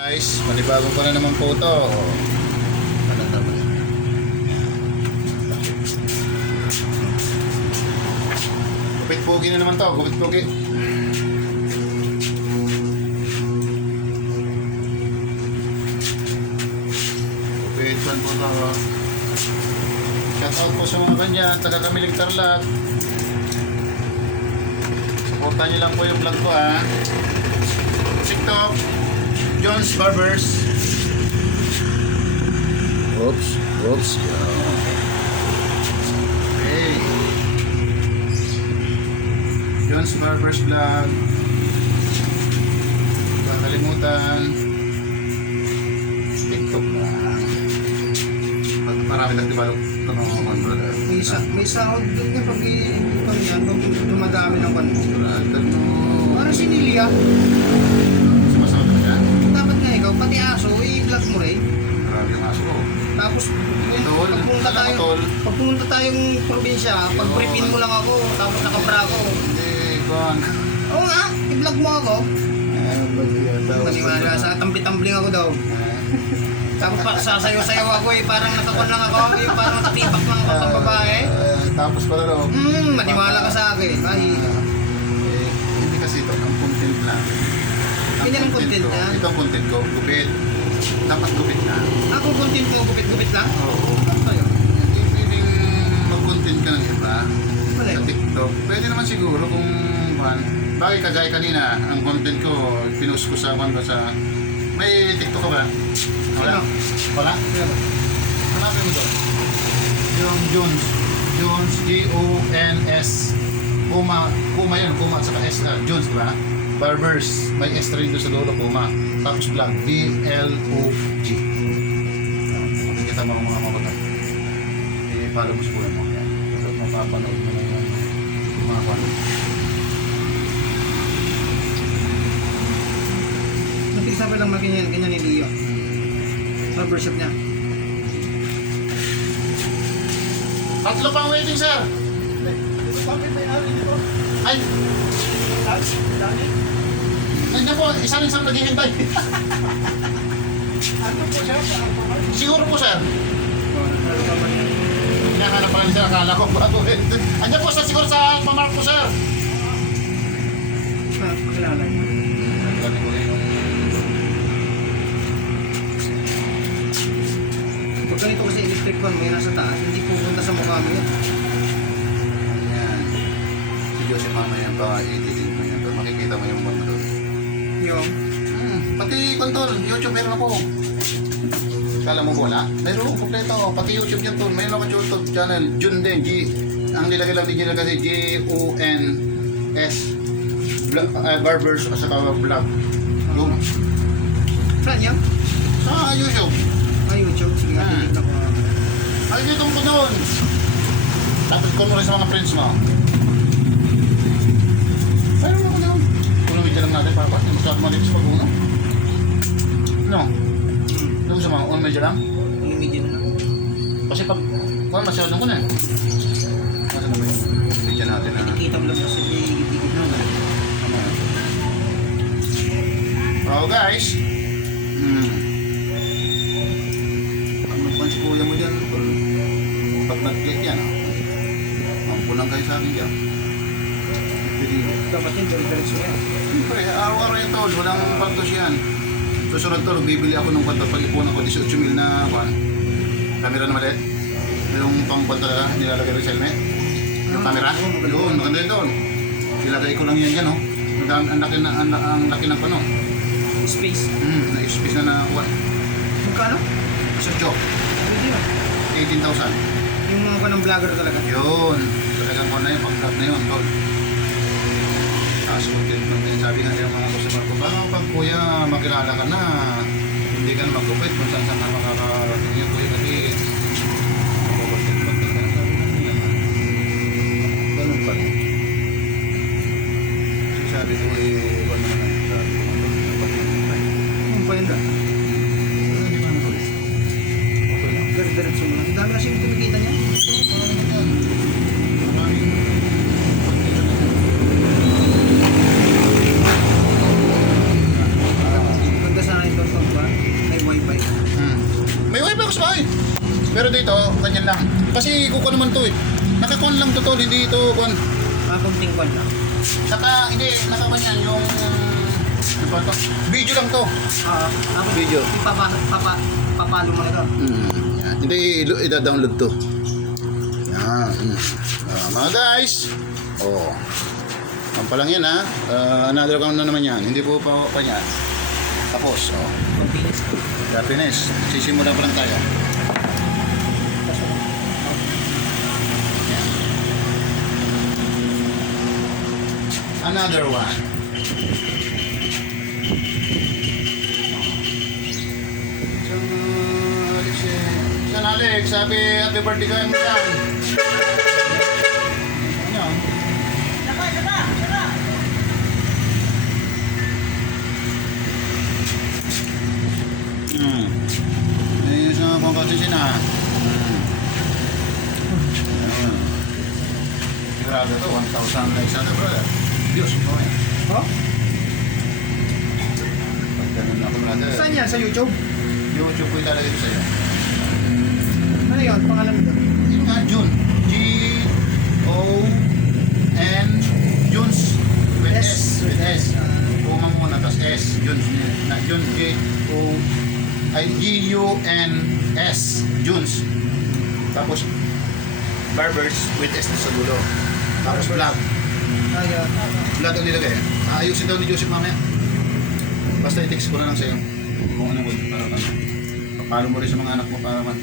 Guys, manibagong ko na naman po ito. Gupit pogi na naman to, gupit pogi. Gupit pan po to. Shout out po sa mga ganyan, taga Kamiling Tarlac. Supportan nyo lang po yung vlog ko ha. TikTok, Jones Barbers. Oops. Hey. Jones Barbers Vlog. Huwag kalimutan. TikTok lang. Marami nagdevelop ito ng mga brother. May sound doon nga pag dumadami ng Brother mo. Parang sinilya. Sumasama ka na? Dapat nga ikaw, pati aso, i-vlog mo rin. Marami ang aso ko. Tapos, Tol, alam mo, tol. pag pumunta tayong probinsya, pag-prepin mo lang ako, tapos nakabra ako. Hindi, Juan. Oo nga, i-vlog mo ako. Maniwala sa tambli-tambling ako daw. Tapos sasayaw-sayaw ako parang nakakon lang ako, parang natipak lang ako ng babae. Tapos pala daw. Maniwala ka sa akin. Ay, Hindi kasi ito, ang content lang. Ganyan ang content ko, niya? Ito ang content ko, gupit. Dapat gupit na. Akong content mo, gupit-gupit lang? Oo. Ano tayo? Hindi pwedeng mag-content ka ng iba Wala. sa TikTok. Pwede naman siguro kung bagay kagaya kanina, ang content ko, pinost ko sa sa... May TikTok ka ba? Wala? Sino? Wala? Hanapin mo doon. Yung Jones, Jones, Kuma yun, Kuma at saka S, Jones, diba? Barbers, may S rin doon sa lolo, Kuma. Tapos vlog, VLOG. Makikita mo ang mga mabatay. I-follow mo sa buhay mo. Yan. At mapapanood mo na yung mga kwan. Nag-isabi lang ganyan ni Leo. Barbershop niya. Tatlo pang waiting, sir! Bakit may ari dito? Ay! Dami? Nandiyan po, isa rin sir naghihintay. Ano po siya? Siguro po, sir. Hinahanap pala ni sir, akala ko bago. Andiyan po, sir, siguro sa pamark po, sir. Pakilala niya. Pag ganito kasi electric fan mo, yun nasa taas, hindi pupunta sa mukha mo yun. Ayan. Si Joseph mamaya pa, i-delete mo yan. Makikita mo yung banda doon. Yung, Pati kontol, YouTube meron ako. Kala mo wala? Meron kompleto. Pati YouTube yan tol. Mayroon ako YouTube channel. Jun din. Ang nilagay lang din nila kasi JONS Barbers at saka vlog. Yung saan yan? sa YouTube. YouTube. Sige nga, delete ako. Ay, dito mo doon. Tapos call mo rin sa mga friends mo. Meron ako doon. Puno video lang natin para hindi masyado malinis pag uno. No? Doon sa mga on medyo lang. Media na lang. Kasi pag masyado ko na eh. Kasi naman yung video natin na. Nakikita mo lang kasi may gigit na. Oh guys. Pag nagpan si kuya mo dyan, pag nag-click yan, mampulang kayo sa akin dyan. Dapat yun, diretso yan. Siyempre, araw-araw yung tol, walang pantos yan. Susunod tol, bibili ako ng pantos. Pag-ipunan ko, 18,000 na camera na maliit. Yung pang-pan talaga, nilalagay rin sa helmet. Yung camera, yun, maganda yun tol. Nilagay ko lang yan dyan, oh. Ang laki ng pano. Space. Na-space na nakuha. Magkano? Sa joke, Pwede na. 18,000. Yung mga panang vlogger talaga. Yun, talagang ko na yun, pang-vlog na yun, tol. Tapos sabi nga yung mga customer ko, baka pag kuya makilala ka na, hindi ka na magupit kung saan ka makakarating yun, kuya, kasi magbabatin-batin ka na sabi nga nila. Ganun pa rin. Kasi sabi ko, wala na lang, sabi ko, magbabatin-batin. Yung pa yun da. Hindi ba na tuloy? Okay lang. Diretso mo lang. Ang dami kasi yung kumikita niya. Ganda sana ito. Siyempre ako sa bahay. Pero dito, ganyan lang. Kasi kukuha naman to eh. Nakakuha lang to tol, hindi ito kuhan. Kunting kwan lang. Hindi, nakakuha yan yung... Ano ba to? Video lang to. Ako Video. Papalo mo na ito. Yan. Hindi, i-download to. Yan. Mga guys. Oh. Ang pa lang yan ha. Another count na naman yan. Hindi po pa yan. Tapos. Oh. Happiness. Sisimula pa lang tayo. Yan. Another one. San Alex, sabi happy birthday kayo mo yan. Ano? Ayun sa pangkatisin ha. Grabe to, 1,000 likes na brother. Diyos mo eh. Oh? Pag ganun ako brother. Saan yan? Sa YouTube? YouTube ko ilalagay ko sa'yo. Ano yun? Pangalan mo doon? Yun nga, June. G-O-N Junes with S. With S. Pumang muna, tapos S. Junes. June, G-U-N-S. Junes. Tapos, Barbers with S na sa dulo. Tapos vlog. Ayan. Vlog ang nilagay. Ayusin daw ni Joseph mamaya. Basta i-text ko na lang sa'yo. Kung ano mo, para ano. Papalo mo rin sa mga anak mo para man.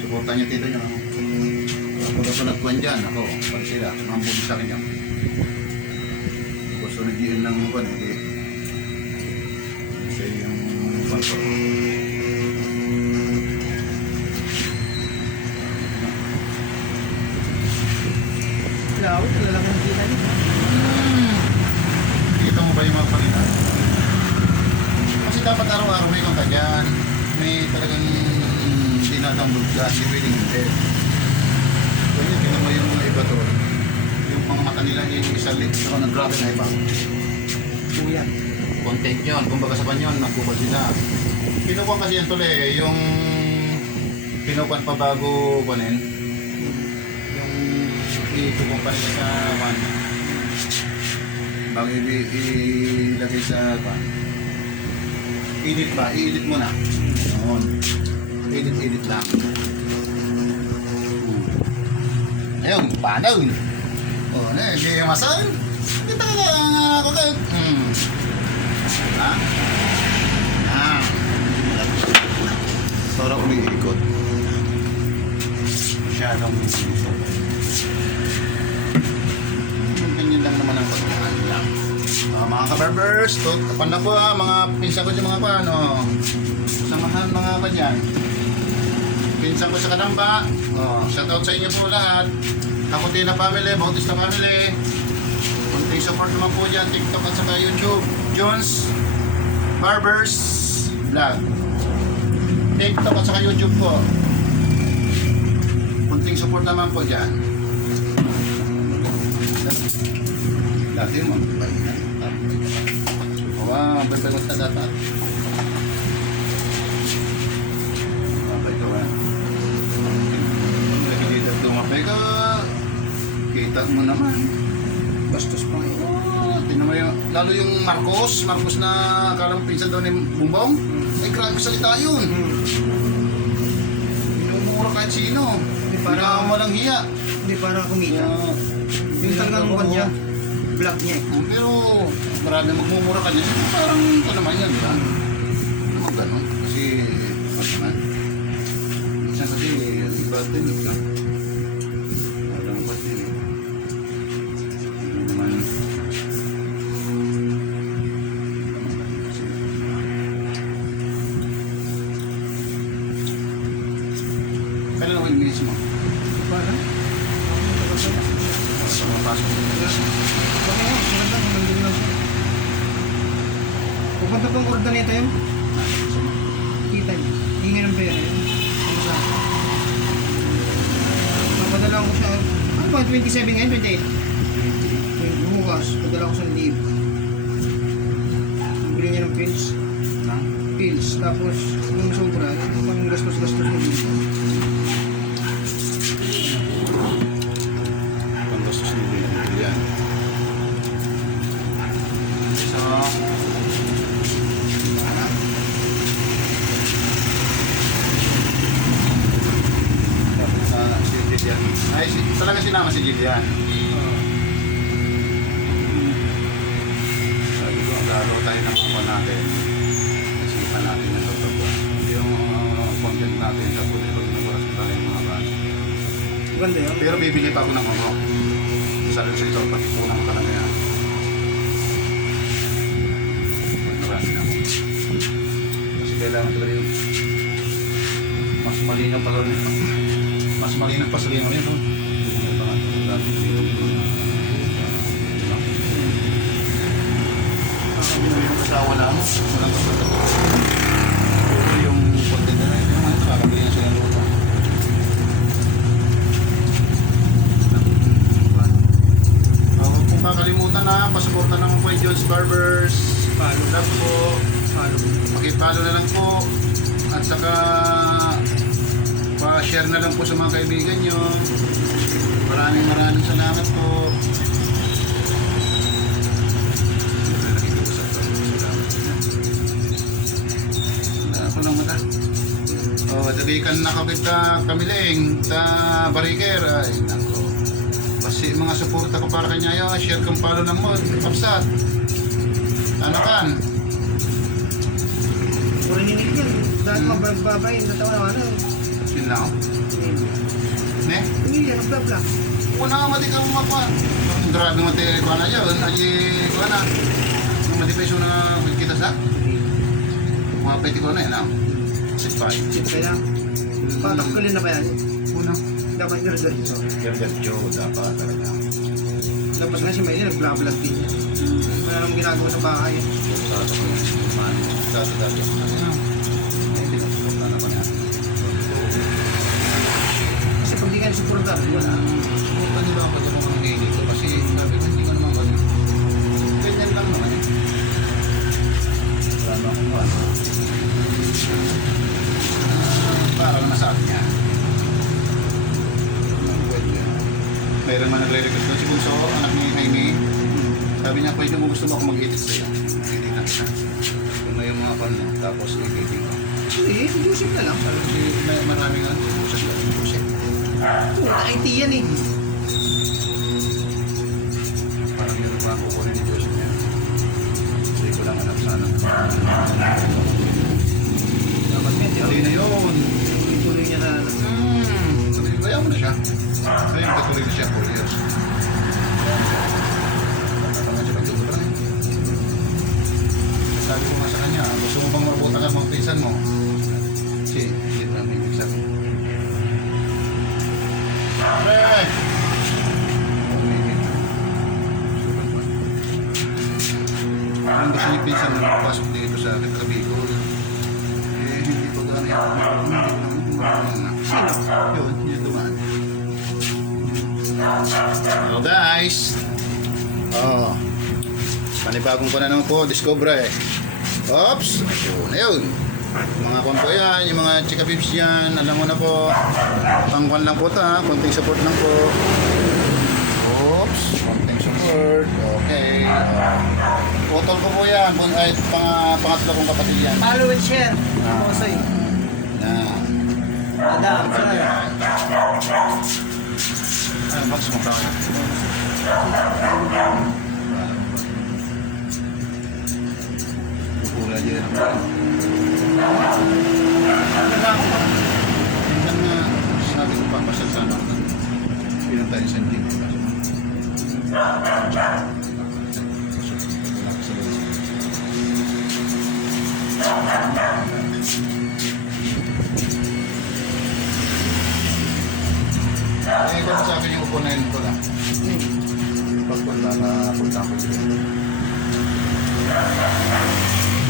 Suportan niya tito niya. Kung gusto nagkuhan dyan, ako, pag sila, mga bubi sa akin dyan. Gusto nag-iin lang mo ba, hindi. Kasi yung balko. Lawit, lalaki ng kita niyo. Kita mo ba yung mga palitan? Kasi dapat araw-araw may kanta dyan. May talagang dinadownload ka, si Willing hindi. Kaya tingnan mo yung mga iba to. Yung mga mata nila, yung isa lit. Ako nag-grabe na iba. Kuya. Content yun. Kung baga sa panyon, nagkubad sila. Kinukuha kasi yan tuloy, yung kinukuha pa bago kunin. Yung itukuha pa nila sa pan. Bago ilagay sa pan. Edit ba? I-edit mo na. Noon. Edit lang. Ayun, paano? O, ano, hindi masal? Hindi talaga ako kayo. Ha? Ah. Sora umiikot. Masyadong ganyan lang naman ang pagkakaan lang. Mga kabarbers, kapan na po ha, mga pinsan ko sa mga paano. Samahan mga pa dyan. Pinsan ko sa Kadamba. Shoutout sa inyo po lahat. Kakutina family, Bautista family. Kunting support naman po dyan, TikTok at saka YouTube. Jones Barbers Vlog. TikTok at saka YouTube po. Kunting support naman po dyan. Dati mo, wow, bebegot na data. Mapay ka ba? Nakikita tumapay ka. Kita mo naman. Bastos pa ngayon. Tingnan mo yung, lalo yung Marcos na akala mo pinsan daw ni Bumbong. Ay, grabe salita yun. Minumura kahit sino. Para mo lang hiya. Hindi para kumita. Yung talagang kwan niya. Black niya eh. Pero marami magmumura ka niya. Parang ito naman yan, di ba? Ano gano'n? Kasi, ano naman? Minsan kasi, iba din ka. Parang ba't din. Ano naman? Kailan ako yung minutes mo? Para? Pasok mo. Okay na, maganda. Maganda lang siya. Pupunta pang ordinate yun. Kita niya. Hingin ng pera yun. Ano sa akin? Napadala ko siya. Ano ba? 27 ngayon? 28? Bukas. Padala ko sa live. Bili niya ng pills. Ha? pills. Tapos, yung sobra, yung pang gastos-gastos mo dito. Panggastos ng bibili yan. So, si Jillian. Ay, talaga sinama si Jillian. Sabi ko, lalo tayo ng mga natin. Nasipan natin yung totoo. Yung content natin sa puti pag nagwaras tayo mga bata. Ganda yun. Pero bibili pa ako ng ano. Sa ito, patipunan ko talaga yan. Marami na ako. Kasi kailangan talaga yung mas malinaw pa rin. Mas malinaw pa sa linaw yun. Yung kasawa lang, walang kapatid. Yung content na rin, yung ano, kakabili na sila ng lupa. Huwag pong kakalimutan na, pasuporta ng Point Jones Barbers. Follow. Love po. Follow. Pakipalo na lang po. At saka pa-share na lang po sa mga kaibigan nyo. Maraming salamat po. Wala ako lang mata. Dalikan na kita kamiling ta bariker. Ay, nako. Kasi mga suporta ko para kanya yun. Share kang palo ng mod. Kapsat. Anakan. Puro ninig yun. Dahil magbabay, natawa na. Yun lang. Ne? Hindi yan, bla-bla. Una nga mati kang mapa. Grabe mati ko na yun. Aji ko na. Mati pa na kita sa. Mga pwede ko na yan. Sipay. Siyempre lang. Patakgalin na ba yan? Una. Dapat diretso. Diretso dapat talaga. Dapat nga si Maylin, nag-bla-bla din niya. Wala nang ginagawa sa bahay. Dati. Hindi na suporta na pa niya. Kasi pag di ka nasuportar, wala. Suporta nila ako sa mga nangyayari ko kasi sabi ko hindi ko naman ganun. Ganyan lang naman eh. Wala naman kung ano. Para naman sa akin yan. Mayroon man nagre-request doon si Bunso, anak ni Jaime. Sabi niya, pwede mo gusto mo ako mag-edit sa'yo. Edit na kita. Kung na yung mga pan mo, tapos i-editing ko. Hindi, Joseph na lang. Alam si maraming ano, Joseph. Puta, IT yan eh. Parang yun ang mga kukunin ni Joseph niya. Hindi ko lang alam sana. Dapat nga, Hindi na yun. tuloy niya na. Sabi ko, kaya mo na siya. Kaya yung patuloy na siya 4 years. Tatanga siya pagtutuloy. Sabi ko nga sa kanya, gusto mo bang mabutan ang mga pinsan mo? Si, hindi pa may sabi. Hey! Ang gusto niya pinsan mo, pasok dito sa Bicol. Hindi ko gano'n yung Sino? yun, yun dumaan. Hello guys! Oh, panibagong ko na naman po, Discovery. Oops! Ayun! Mga kon po yan, yung mga chika bibs yan, alam mo na po. Pangkwan lang po ta, konting support lang po. Oops! Konting support. Okay. Utol ko po yan, ay pangatlo kong kapatid yan. Follow and share. Mosoy. Yan. Adam, sir. Ay, box mo ka. Pura aja yan. Minsan nga, sabi ko papasal sana ako. Pinang tayo sa hindi. Eh, kung sa akin yung upunan ko lang. Pagpunta na punta ko dito.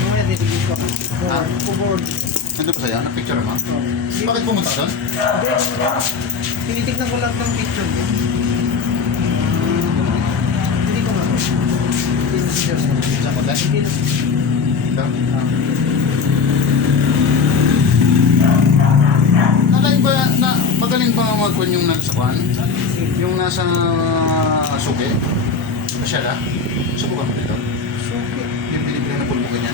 Ano yan, titigil ko. Ah? Board. Nandun pa sa'yo? Na-picture mo? Bakit pumunta ka doon? Hindi. Tinitignan ko lang ng picture ko. Hindi ko nga. Hindi na si Jersey. Sa konten? Hindi na. Ito? Juan, yung nasa suke, masyala, subukan mo dito. Suki. Yung binibili na pulbo ganyan.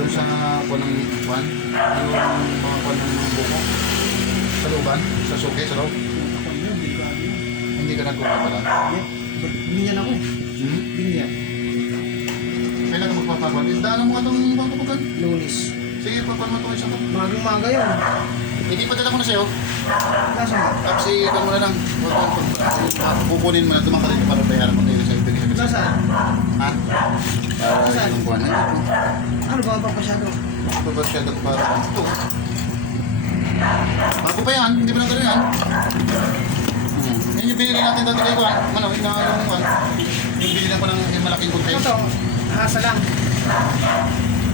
Doon sa kuwan ng Juan, yung mga kuwan ng buko. Sa looban, sa suke, sa loob. Ako yun, delikado yun. Hindi ka nagkuha pala. Yeah. Binyan ako eh. Hmm? Binyan. Kailan ka magpapakuan? Daanan mo ka itong pagpapagan. Lunis. Sige, papakuan mo itong isa to. Magang maga yun. Hindi pa dala ko na sa'yo. Nasaan ba? Tapos ikan mo na lang. Pupunin mo na tumang ka rin para bayaran mo tayo sa ibigay. Nasaan? Ha? Para Saan? yung buwan na ito. Ano ba ang pasyado? Ito ba siya para ito? Bago pa yan, hindi pa nagkaroon yan. Yan yung binili natin dati kay Juan. Ano, yung Juan. Yung binili ko ng yung malaking Ano container. to? Hasa lang.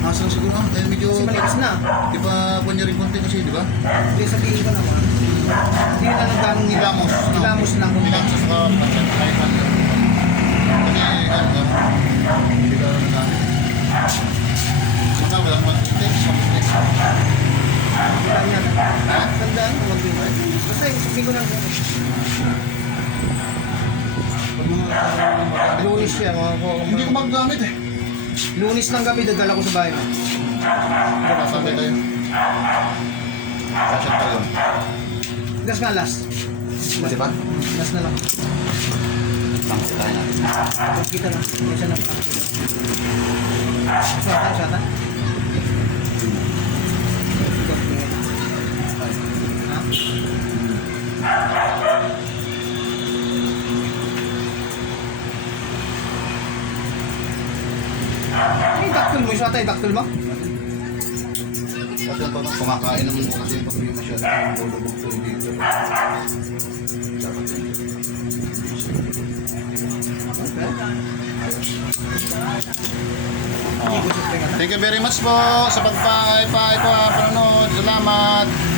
Asang siguro, dahil medyo... Kasi malinis na. Di ba kuwan niya rin konti kasi, di ba? Hindi sabihin ko naman. Hindi na naggamong Nilamos. Nilamos lang kung Nilamos sa pansyan. Kahit man. Kasi, ano, hindi ka naman namin. Saka, walang mag-text. Wala niya. Ha? Tandaan ko mag-iwan. Basta yung sabihin ko lang. Pag mga magamit. Lunis siya. Hindi ko magamit eh. Lunis ng gabi, dadala ko sa bahay. Sabi tayo. Kachat pa yun. Gas nga last. Di ba? Last na lang. Tangsi tayo natin. Kita na. Isa na pa. Sata, sata. Ha? Ay, daktil mo. Isa tayo, daktil mo. At yung pag kumakain naman ko kasi pag may masyadong lulubog ko dito. Dapat yun. Thank you very much po sa panonood. Salamat.